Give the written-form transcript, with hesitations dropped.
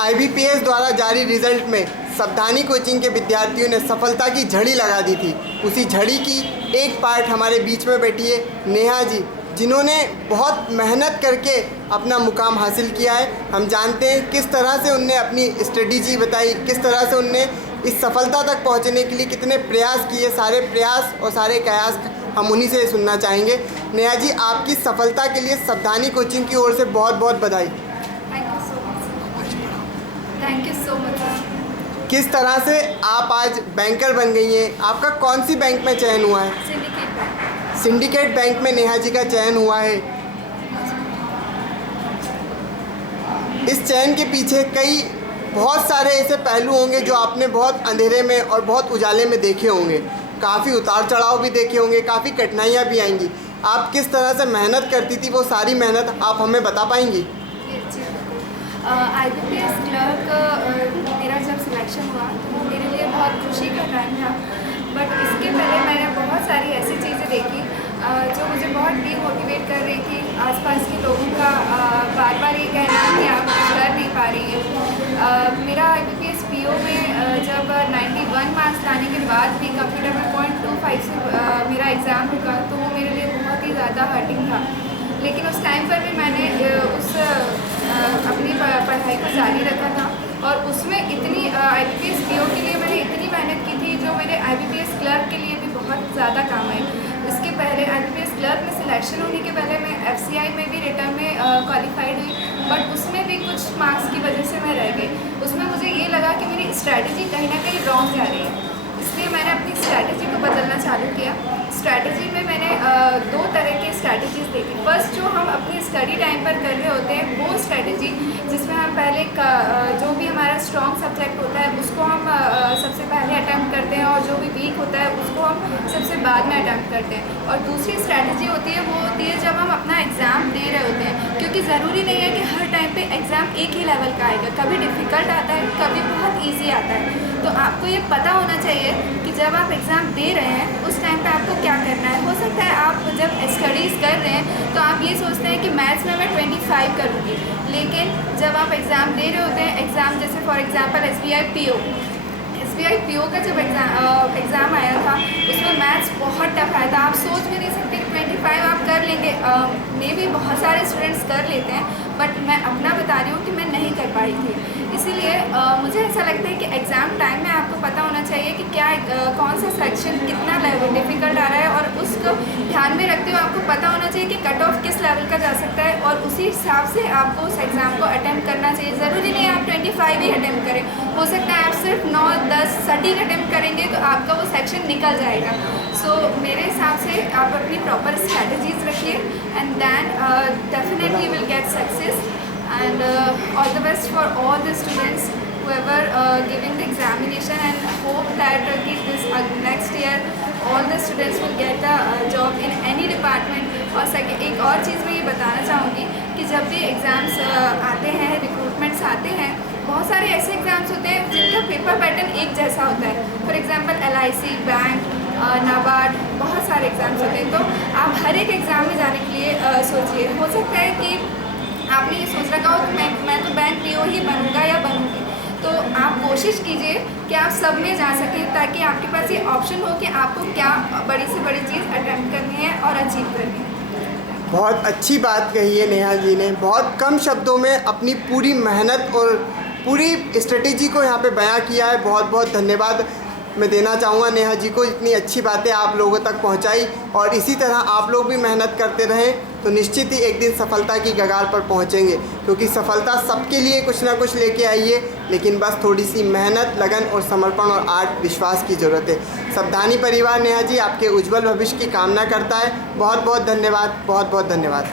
IBPS द्वारा जारी result में सावधानी कोचिंग के विद्यार्थियों ने सफलता की झड़ी लगा दी थी। उसी झड़ी की एक पार्ट हमारे बीच में बैठी है नेहा जी, जिन्होंने बहुत मेहनत करके अपना मुकाम हासिल किया है। हम जानते हैं किस तरह से उनने अपनी स्ट्रेटजी बताई, किस तरह से उनने इस सफलता तक पहुंचने के लिए कितने प्रयास किए। सारे प्रयास और सारे कयास हम उन्हीं से सुनना चाहेंगे। नेहा जी, आपकी सफलता के लिए सावधानी कोचिंग की ओर से बहुत बहुत बधाई। Thank you so much. किस तरह से आप आज बैंकर बन गई हैं? आपका कौन सी बैंक में चयन हुआ है? Syndicate bank. सिंडिकेट बैंक में नेहा जी का चयन हुआ है। इस चयन के पीछे बहुत सारे ऐसे पहलू होंगे जो आपने बहुत अंधेरे में और बहुत उजाले में देखे होंगे। काफ़ी उतार चढ़ाव भी देखे होंगे, काफ़ी कठिनाइयाँ भी आएंगी। आप किस तरह से मेहनत करती थी, वो सारी मेहनत आप हमें बता पाएंगी? IBPS क्लर्क मेरा जब सिलेक्शन हुआ तो मेरे लिए बहुत खुशी का टाइम था। बट इसके पहले मैंने बहुत सारी ऐसी चीज़ें देखी जो मुझे बहुत डीमोटिवेट कर रही थी। आसपास के लोगों का बार बार ये कहना कि आप कुछ कर नहीं पा रही हैं। मेरा IBPS PO में जब 91 मार्क्स लाने के बाद भी कंप्यूटर में 0.25 से मेरा एग्ज़ाम रुका तो वो मेरे लिए बहुत ही ज़्यादा हर्टिंग था। लेकिन उस टाइम पर भी मैंने अपनी पढ़ाई को जारी रखा था और उसमें इतनी IBPS PO के लिए मैंने इतनी मेहनत की थी जो मेरे IBPS क्लर्क के लिए भी बहुत ज़्यादा काम आई। इसके पहले IBPS क्लर्क में सिलेक्शन होने के पहले मैं FCI में भी रिटर्न में क्वालिफाइड हुई, बट उसमें भी कुछ मार्क्स की वजह से मैं रह गई। उसमें मुझे ये लगा कि मेरी स्ट्रैटेजी कहीं ना कहीं रॉन्ग जा रही है, इसलिए मैंने अपनी स्ट्रैटेजी को बदलना चालू किया। स्ट्रैटेजी में मैंने दो तरह की स्ट्रैटेजीज देखी। फर्स्ट, जो हम अपनी स्टडी टाइम पर कर रहे होते हैं वो स्ट्रैटेजी जिसमें हम पहले जो भी हमारा स्ट्रॉन्ग सब्जेक्ट होता है उसको हम सबसे पहले अटैम्प्ट करते हैं और जो भी वीक होता है उसको हम सबसे बाद में अटैम्प्ट करते हैं। और दूसरी स्ट्रैटेजी होती है वो होती है जब हम अपना एग्ज़ाम दे रहे होते हैं, क्योंकि ज़रूरी नहीं है कि हर टाइम पे एग्ज़ाम एक ही लेवल का आएगा। कभी डिफ़िकल्ट आता है, कभी बहुत ईजी आता है। तो आपको ये पता होना चाहिए कि जब आप एग्ज़ाम दे रहे हैं उस टाइम पे आपको क्या करना है। हो सकता है आप जब स्टडीज़ कर रहे हैं तो आप ये सोचते हैं कि मैथ्स में मैं 25 करूँगी, लेकिन जब आप एग्ज़ाम दे रहे होते हैं, एग्ज़ाम जैसे फॉर एग्ज़ाम्पल SBI PO का जब एग्ज़ाम आया था उसमें मैथ्स बहुत टफ आया था। आप सोच भी नहीं सकते कि 25 आप कर लेंगे। मे भी बहुत सारे स्टूडेंट्स कर लेते हैं, बट मैं अपना बता रही हूँ कि मैं नहीं कर पाई थी। इसीलिए मुझे ऐसा लगता है कि एग्ज़ाम टाइम में आपको पता होना चाहिए कि क्या कौन सा सेक्शन कितना लेवल डिफ़िकल्ट आ रहा है, और उसको ध्यान में रखते हुए आपको पता होना चाहिए कि कट ऑफ किस लेवल का जा सकता है, और उसी हिसाब से आपको उस एग्ज़ाम को अटैम्प्ट करना चाहिए। ज़रूरी नहीं है आप 25 ही अटैम्प्ट करें, हो सकता है आप सिर्फ 9-10 सटीक अटैम्प्ट करेंगे तो आपका वो सेक्शन निकल जाएगा। सो मेरे हिसाब से आप अपनी प्रॉपर स्ट्रैटेजीज रखिए and then definitely will get success. And all the best for all the students whoever giving the examination, and hope that this next year all the students will get a job in any department. और एक और चीज़ मैं ये बताना चाहूँगी कि जब भी एग्ज़ाम्स आते हैं, रिक्रूटमेंट्स आते हैं, बहुत सारे ऐसे एग्ज़ाम्स होते हैं जिनका पेपर पैटर्न एक जैसा होता है। For example LIC, bank, NABARD, बहुत सारे एग्ज़ाम्स होते हैं। तो आप हर एक एग्ज़ाम में जाने के लिए सोचिए। हो सकता है कि आपने ये सोच रखा हो कि मैं तो बैंक PO ही बनूंगा या बनूंगी, तो आप कोशिश कीजिए कि आप सब में जा सकें, ताकि आपके पास ये ऑप्शन हो कि आपको क्या बड़ी से बड़ी चीज़ अटेम्प्ट करनी है और अचीव करनी है। बहुत अच्छी बात कही है नेहा जी ने। बहुत कम शब्दों में अपनी पूरी मेहनत और पूरी स्ट्रेटेजी को यहाँ पे बयां किया है। बहुत बहुत धन्यवाद मैं देना चाहूँगा नेहा जी को, इतनी अच्छी बातें आप लोगों तक पहुँचाई। और इसी तरह आप लोग भी मेहनत करते रहें तो निश्चित ही एक दिन सफलता की कगार पर पहुँचेंगे, क्योंकि सफलता सबके लिए कुछ ना कुछ लेके आई है, लेकिन बस थोड़ी सी मेहनत, लगन और समर्पण और आत्मविश्वास की ज़रूरत है। सावधानी परिवार नेहा जी आपके उज्जवल भविष्य की कामना करता है। बहुत बहुत धन्यवाद, बहुत बहुत धन्यवाद।